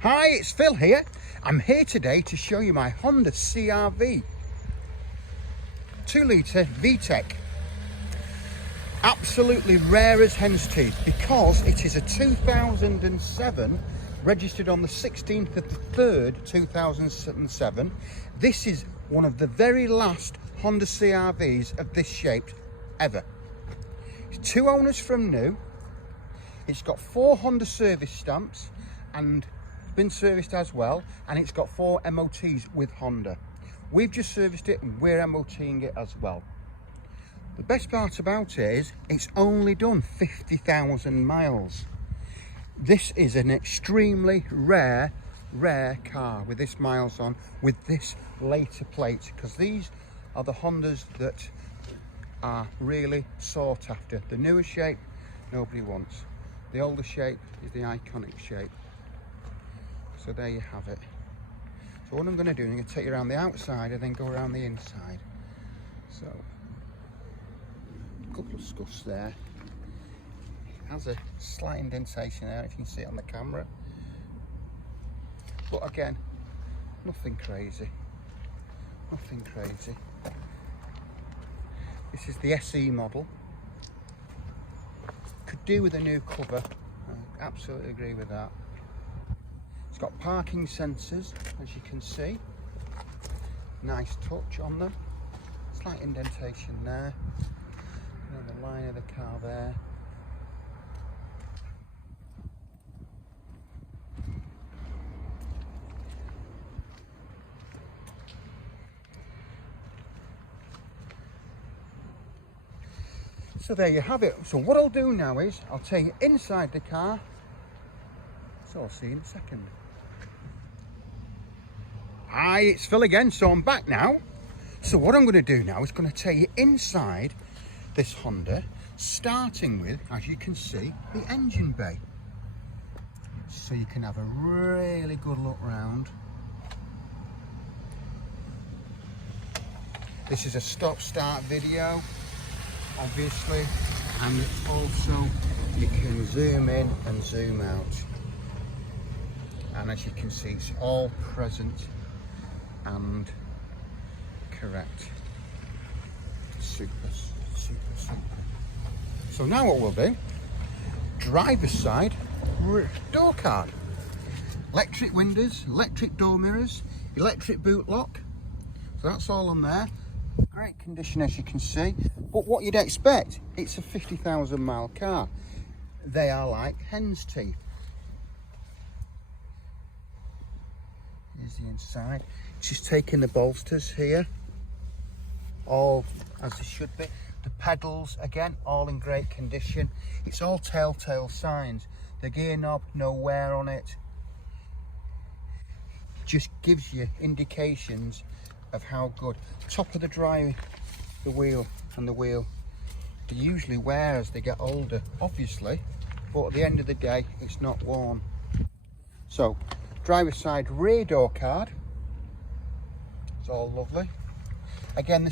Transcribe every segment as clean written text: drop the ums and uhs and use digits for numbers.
Hi, it's Phil here. I'm here today to show you my Honda CR-V 2-litre VTEC. Absolutely rare as hen's teeth because it is a 2007, registered on the 16th of the 3rd 2007. This is one of the very last Honda CR-Vs of this shape ever. It's 2 owners from new. It's got 4 Honda service stamps and been serviced as well, and it's got 4 MOTs with Honda. We've just serviced it and we're MOTing it as well. The best part about it is it's only done 50,000 miles. This is an extremely rare car with this miles on, with this later plate, because these are the Hondas that are really sought after. The newer shape nobody wants. The older shape is the iconic shape. So there you have it. So what I'm going to do, I'm going to take you around the outside and then go around the inside. So, a couple of scuffs there. It has a slight indentation there, if you can see it on the camera. But again, nothing crazy. Nothing crazy. This is the SE model. Could do with a new cover. I absolutely agree with that. It's got parking sensors, as you can see. Nice touch on them. Slight indentation there. And the line of the car there. So there you have it. So what I'll do now is I'll take you inside the car. So I'll see you in a second. Hi, it's Phil again, so I'm back now. So what I'm going to do now is going to take you inside this Honda, starting with, as you can see, the engine bay. So you can have a really good look round. This is a stop-start video, obviously, and also you can zoom in and zoom out. And as you can see, it's all present and correct. Super. So now what we'll do, driver's side door card. Electric windows, electric door mirrors, electric boot lock. So that's all on there. Great condition, as you can see. But what you'd expect, it's a 50,000 mile car. They are like hen's teeth. Here's the inside. Just taking the bolsters here, all as they should be. The pedals, again, all in great condition. It's all telltale signs. The gear knob, no wear on it. Just gives you indications of how good. Top of the drive, the wheel and the wheel, they usually wear as they get older, obviously, but at the end of the day, it's not worn. So, driver's side rear door card. It's all lovely. Again, the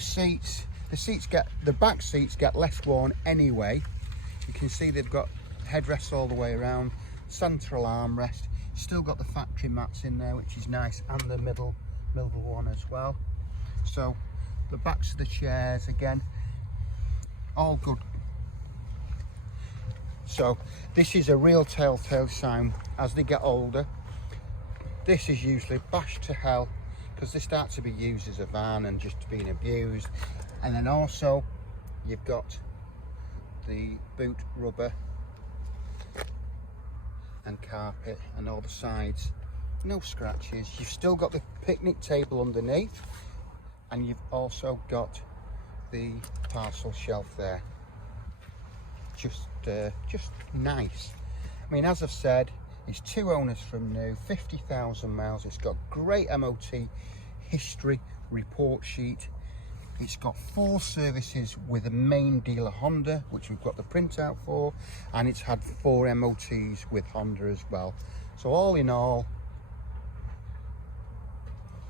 back seats get less worn anyway. You can see they've got headrests all the way around, central armrest. Still got the factory mats in there, which is nice, and the middle one as well. So the backs of the chairs, again, all good. So this is a real telltale sign as they get older. This is usually bashed to hell because they start to be used as a van and just being abused. And then also you've got the boot rubber and carpet and all the sides, no scratches. You've still got the picnic table underneath, and you've also got the parcel shelf there. Just nice. I mean, as I've said, it's 2 owners from new, 50,000 miles. It's got great MOT history report sheet. It's got 4 services with a main dealer Honda, which we've got the printout for, and it's had 4 MOTs with Honda as well. So all in all,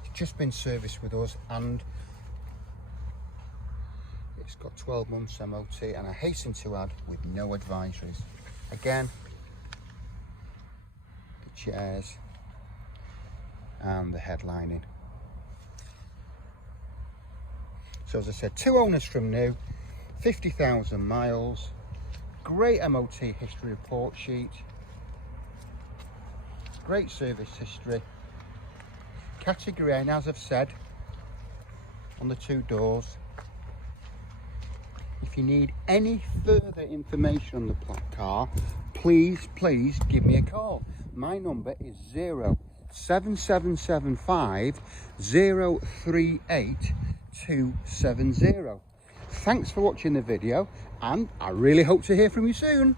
it's just been serviced with us, and it's got 12 months MOT, and I hasten to add, with no advisories. Again, the chairs, and the headlining. So as I said, 2 owners from new, 50,000 miles, great MOT history report sheet, great service history, category N, as I've said, on the 2 doors. If you need any further information on the car, please give me a call. My number is 07775 038 270. Thanks for watching the video, and I really hope to hear from you soon.